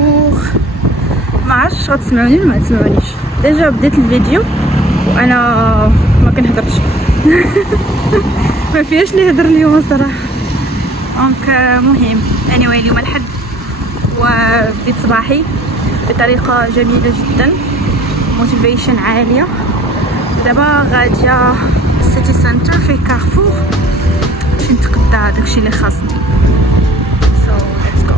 بونجور. ما عرفتش غتسمعوني ولا ما تسمعونيش. ديجا بديت الفيديو وانا ما كنهضرش. ما فيهاش لي هضر اليوم الصراحه. دونك مهم anyway اليوم الحد وبديت صباحي بطريقه جميله جدا، موتيفيشن عاليه. دابا غاديه السيتي سنتر فيه كارفور باش نتقدى داكشي اللي خاصني. so let's go.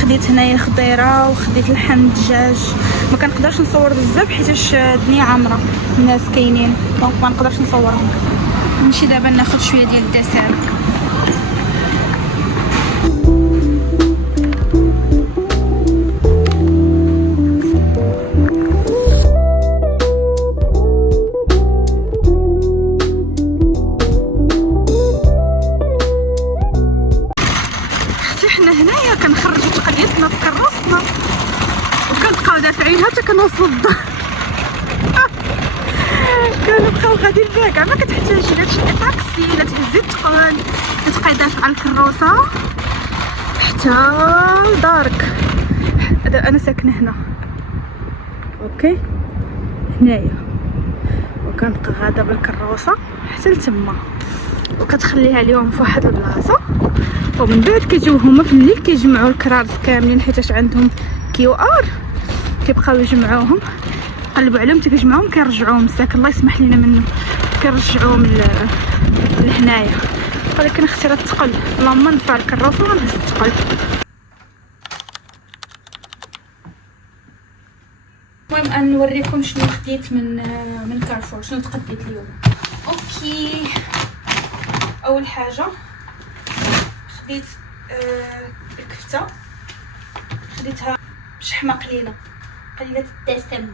خديت هنايا الخضيره وخديت اللحم الدجاج. ما كنقدرش نصور بزاف حيتاش الدنيا عامره الناس كاينين، دونك ما نقدرش نصورهم. نمشي دابا ناخذ شويه ديال الدسام. حنا هنايا كنخرجوا تقنيتنا في كراستنا وكنبقاو دافعين حتى كنوصلوا للدار. كنبقاو غاديين بها كاع ما كتحتاجي لا تشدي طاكسي لا تهزي الثقل، كتبقاي دافعه الكروسه حتى لدارك. انا ساكنه هنا اوكي هنايا، وكنبقى غاده بالكروسه حتى لتما وكتخليها اليوم في واحد البلاصه، ومن بعد كيجيو هما في الليل كيجمعوا الكرارس كاملين حيتاش عندهم كيو ار، كيبقاو يجمعوهم قلبوا عليهم حتى كيجمعوهم كيرجعوهم مساك الله يسمح لينا منه كيرجعوهم لهنايا. ولكن اختي راه الثقل اللهم نرفع الكروسه ونهز الثقل. المهم ان نوريكم شنو خديت من كارفور، شنو تقديت اليوم. اوكي اول حاجه خديت الكفته، خديتها بشحمه قليله الدسم.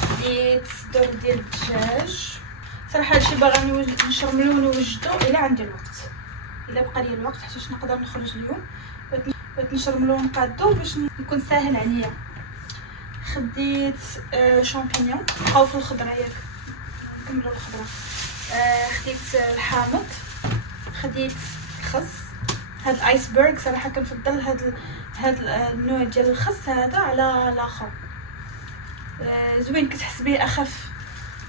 خديت صدور ديال الدجاج. صراحه هادشي باغا نشرملو ونوجدو الا عندي الوقت، الا بقى لي الوقت حيت نقدر نخرج اليوم بغيت نشرملو ونقادو باش يكون ساهل عليا. خديت شامبينيون بقاو في الخضره ياك نكملو الخضره. خديت الحامض، خديت الخس. هاد الايسبرغ صراحه كنفضل هاد النوع ديال الخس هذا على الاخر، زوين كتحس به اخف.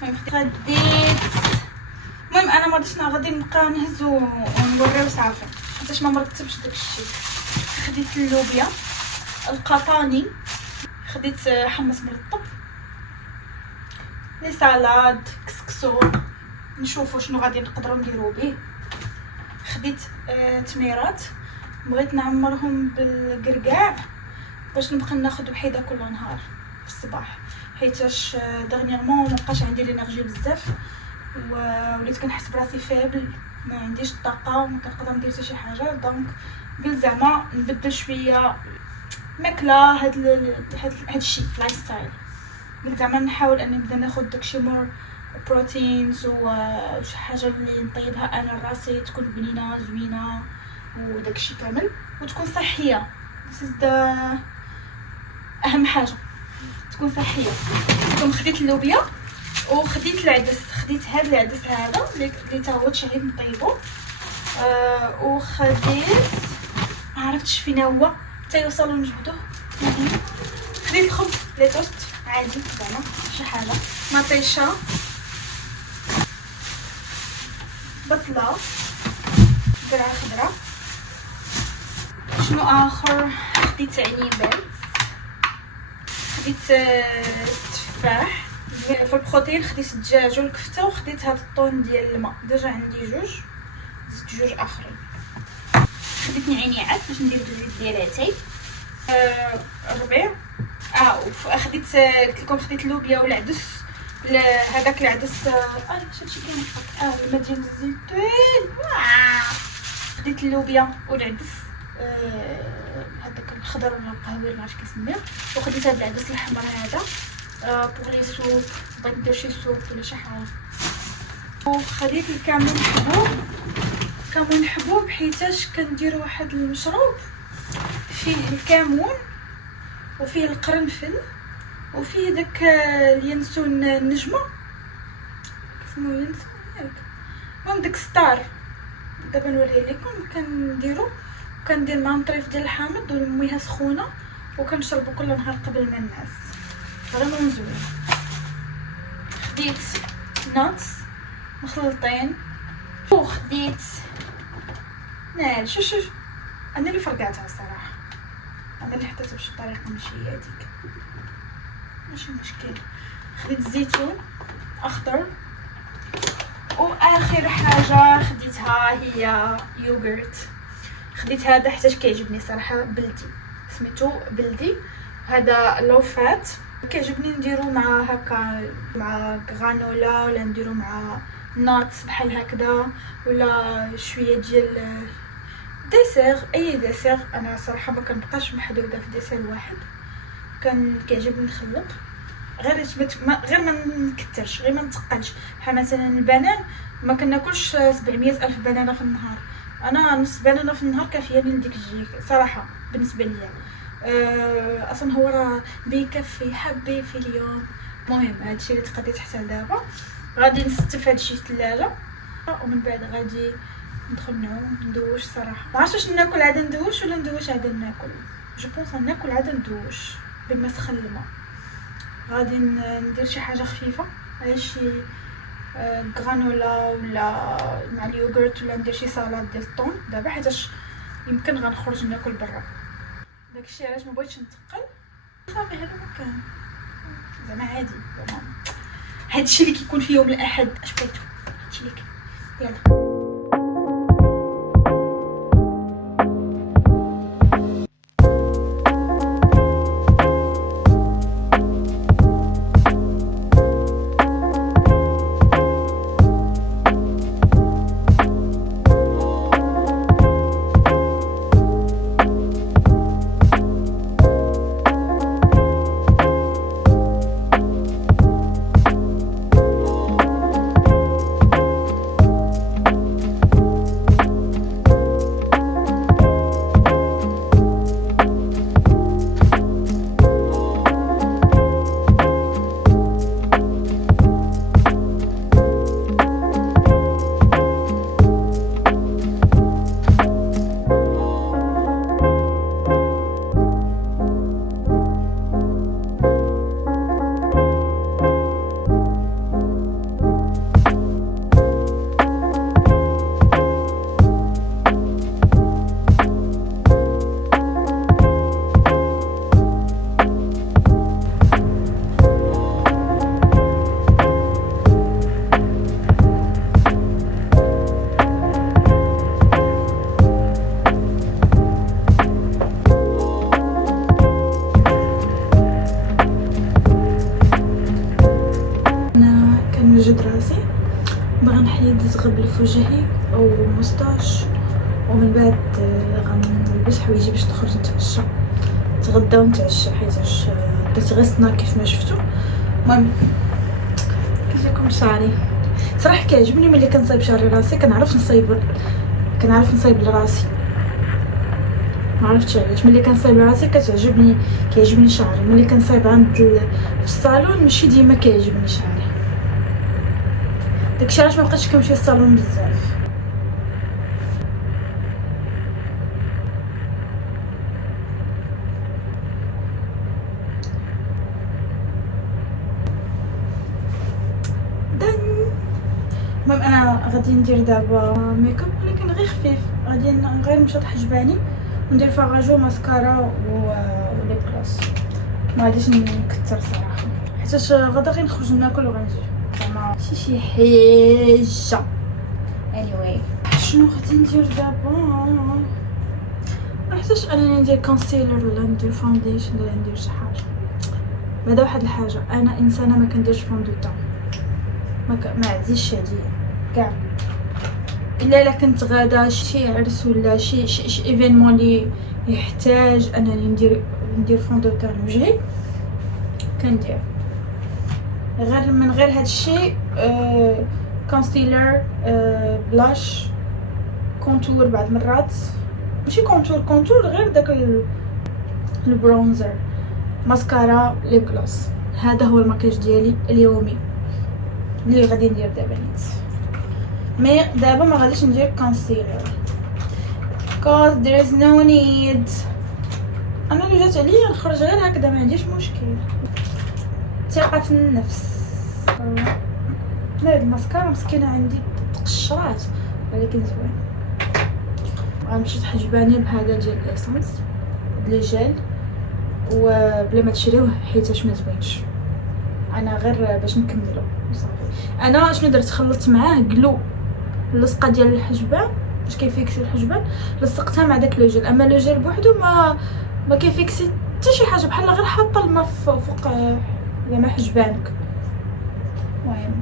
خديت المهم انا ما درتش غادي نبقى نهز ونوريو صافي حيتاش ما مرتبش داكشي. خديت اللوبيا، القطاني، خديت حمص مرطب، لي سالاد، كسكسو، نشوفوا شنو غادي نقدروا نديروا به. خديت تميرات، بغيت نعمرهم بالقرقاع باش نبقى ناخذ وحيده كل نهار في الصباح حيتاش دغنيغمون مابقاش عندي لينيرجي بزاف وليت كنحس براسي فابل، ما عنديش الطاقه وما كنقدر ندير حتى شي حاجه. دونك قلت زعما نبدل شويه ماكله هاد الشيء لايف ستايل. قلت زعما نحاول اني نبدا ناخذ داكشي مور بروتينز وشي حاجه اللي نطيبها انا راسي تكون بنينه زوينه وداكشي كامل وتكون صحيه. اهم حاجه تكون صحيه. دونك خديت اللوبيا وخديت العدس. خديت هذا العدس هذا اللي تا هو تشهيت نطيبو. وخديت ما عرفتش فين هو حتى يوصلوا نجبدوه. خديت الخبز لي توست عادي زعما شي حاجه، مطيشه، بصله، درعه خضراء. شنو اخر؟ خديت عنيبات، خديت تفاح في البروتين خديت الدجاج والكفته وخديت هاد الطون ديال الماء. ديجا عندي جوج، زدت جوج اخرين. خديت نعناعات باش ندير الزيت ديال اتاي الربيع. خديت قلت لكم خديت اللوبيا والعدس. هذاك العدس هادشي كاين فقط الماء ديال الزيتون. خديت اللوبيا والعدس هذاك الخضر ولا القهوي ما عرفتش كيسميه. وخديت هذا العدس الاحمر هذا بوغ لي سوب، بغيت ندير شي سوب ولا شي حاجه. وخديت الكمون حبوب حيتاش كندير واحد المشروب فيه الكمون وفيه القرنفل وفيه داك اليانسون النجمه اسمو ينسون ياك، المهم داك ستار. دابا نوريه لكم كنديرو، كندير معاهم طريف ديال الحامض والميها سخونه وكنشربو كل نهار قبل ما ننعس. فريمون زوين. خديت ناتس مخلطين وخديت نال شوف انا اللي فرقعتها الصراحه، انا اللي حطيتها بشي طريقه ماشي هذيك، ماشي مشكل. خديت الزيتون اخضر. واخر حاجه خديتها هي يوغورت. خديت هذا حيت كيعجبني صراحه، بلدي سميتو بلدي. هذا لو فات كيعجبني نديرو مع هكا مع غرانولا ولا نديرو مع ناتس بحال هكذا ولا شويه ديال ديسير، اي ديسير. انا صراحه ما كنبقاش محدوده في ديسير واحد، كيعجبني نخلط غير غير ما نكترش، غير ما نتقلش. بحال مثلا البنان ما كناكلش 700 الف بنانه في النهار، انا نص بنانه في النهار كافيه لي ديك الجيك صراحه بالنسبه ليا. اصلا هو راه بيكفي حبي في اليوم. المهم هادشي اللي تقديت حتى لدابا. غادي نستف هادشي في الثلاجه ومن بعد غادي ندخل نعوم ندوش. صراحه ما عرفتش واش ناكل عاد ندوش ولا ندوش عاد ناكل. جو بونس ناكل عاد ندوش بالما سخن الماء. غادي ندير شي حاجه خفيفه، شي غرانولا ولا مع اليوغورت، ولا ندير شي سلطه ديال الطون دابا حيتاش يمكن غنخرج ناكل برا. داكشي علاش ما بغيتش نتقل. صافي هذا مكان زعما عادي. هادشي اللي كيكون في يوم الاحد اش بغيتو هادشي اللي كاين. يلا نوجد راسي باغا نحيد زغب لفوجهي او مستاش، ومن بعد غنلبس حوايجي باش نخرج نتمشى نتغدى ونتعشى حيتاش درت غير سناك كيف ما شفتوا. المهم كيف لكم شعري صراحه كيعجبني ملي كنصايب شعري راسي، كنعرف نصايب لراسي. ما عرفتش علاش ملي كنصايب راسي كيعجبني شعري، ملي كنصايب عند في الصالون ماشي ديما كيعجبني شعري. داكشي علاش ما بقيتش كنمشي للصالون بزاف. المهم انا غادي ندير دابا ميك اب ولكن غير خفيف، غادي غير نمشط حجباني وندير فاغاجو ماسكارا وليب كلوس. ما غاديش نكثر صراحه حيتاش غدا غير نخرج ناكل وغنجي زعما شي حاجه. anyway شنو غادي ندير دابا؟ ما نحتاجش انني ندير كونسيلر ولا ندير فاونديشن ولا ندير شي حاجه. بعدا واحد الحاجه، انا انسانه ما كنديرش فوندوطون، ما عزيزش عليا كاع، الا كنت غادا شي عرس ولا شي ايفينمون لي يحتاج انني ندير فوندوطون لوجهي كندير. غير من غير هذا الشيء كونسيلر، بلاش، كونتور، بعض مرات ماشي كونتور غير داك البرونزر، ماسكارا، ليب جلوس. هذا هو المكياج ديالي اليومي اللي غادي ندير دابا نيت. مي دابا ما غاديش ندير كونسيلر cause there is no need. انا اللي جات عليا نخرج غير هكذا ما عنديش مشكل. ثقه في النفس. هاد الماسكارا مسكينه عندي تقشرات ولكن زوين. غنمشي تحجباني بهذا ديال الاسانس لي جيل وبلا ما تشريوه حيتاش ما زوينش. انا غير باش نكملو صافي. انا شنو درت؟ خلطت معاه كلو اللصقه ديال الحجبان باش كيفيكسي الحجبان، لصقتها مع داك لو جيل. اما لو جيل بوحدو ما كيفيكسي حتى شي حاجه، بحال غير حاطه الماء فوق زعما حجبانك. المهم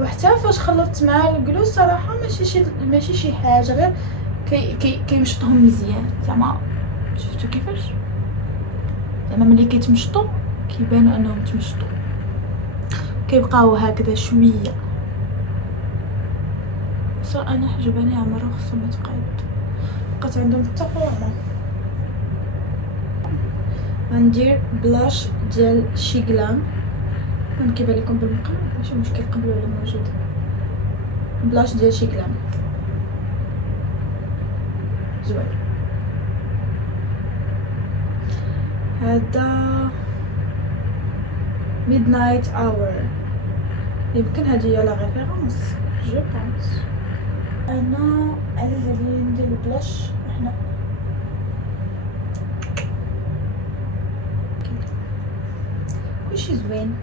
وحتى فاش خلطت مع الكلو صراحه ماشي شي حاجه، غير كيمشطهم مزيان. زعما شفتوا كيفاش زعما ملي كيتمشطوا كيبانوا انهم تمشطوا، كيبقاو هكذا شويه. صراحه انا حجباني عمرها خصهم يتقاد، بقات عندهم حتى فورمه. غندير بلاش ديال شي غلام، كيبان لكم بالمقلب ماشي مشكل، قبلوا ولا موجود. بلاش ديال شي غلام زوين. هذا ميدنايت اور، يمكن هذه هي لا ريفيرونس جو بونس. انا على بالي ندير البلاش هنا. كلشي زوين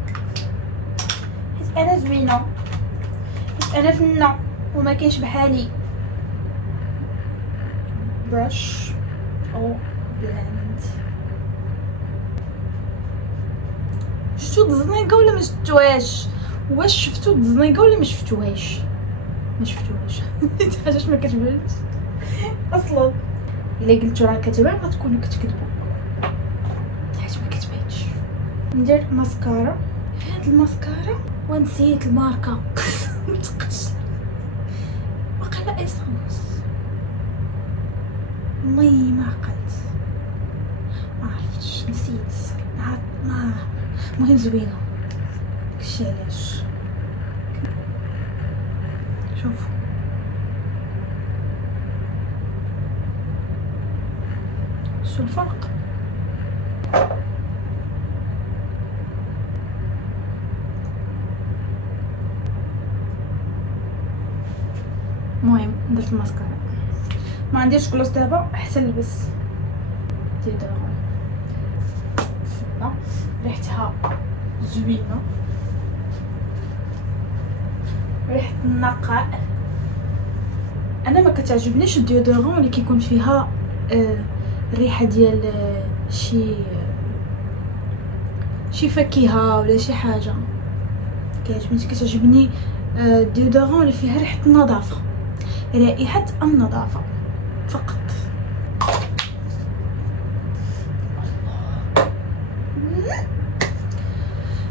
حيت انا زوينه، حيت انا فنه وما كاينش بحالي. brush او blend. شفتوا الزنيقه ولا ما شفتوهاش؟ واش شفتوا الزنيقه ولا ما شفتوهاش؟ ما شفتوهاش حاجه ما كتبانش اصلا. الا قلتو راه كتبان غتكونوا كتكذبوا حيت ما كتبانش. ندير ماسكارا. هاد الماسكارا ونسيت الماركه متقش وقيلا ايسونس والله ما عقلت، ما عرفتش، نسيت. ما مهم زوينه داكشي علاش. شوفوا شو الفرق. المهم درت الماسكارا، ما عنديش كلوس دابا حتى نلبس ديودورون. ريحتها زوينه، ريحه النقاء. انا ما كتعجبنيش الديودورون اللي كيكون فيها الريحه ديال شي فاكهه ولا شي حاجه. كتعجبني الديودورون اللي فيها ريحه النظافه، رائحه النظافه فقط.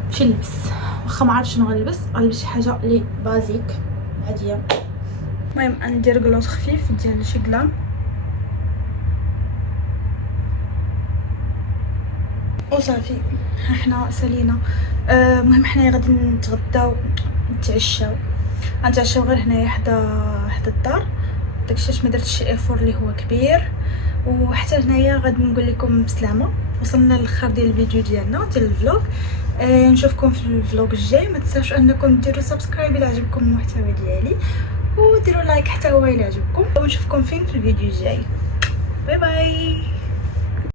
نمشي نلبس، واخا ما عرفتش شنو غنلبس شي حاجه لي بازيك عاديه. المهم غندير كلوس خفيف ديال شي كلام وصافي. حنا سالينا. المهم حنا غادي نتغداو نتعشاو غير هنايا حدا الدار. داكشي علاش ما درتش شي ايفور اللي هو كبير. وحتى هنايا غادي نقول لكم بسلامه. وصلنا للاخر ديال الفيديو ديالنا ديال الفلوق. نشوفكم في الفلوق الجاي. ما تنساوش انكم ديروا سبسكرايب الى عجبكم المحتوى ديالي، وديروا لايك حتى هو الى عجبكم، ونشوفكم فين في الفيديو الجاي. باي باي.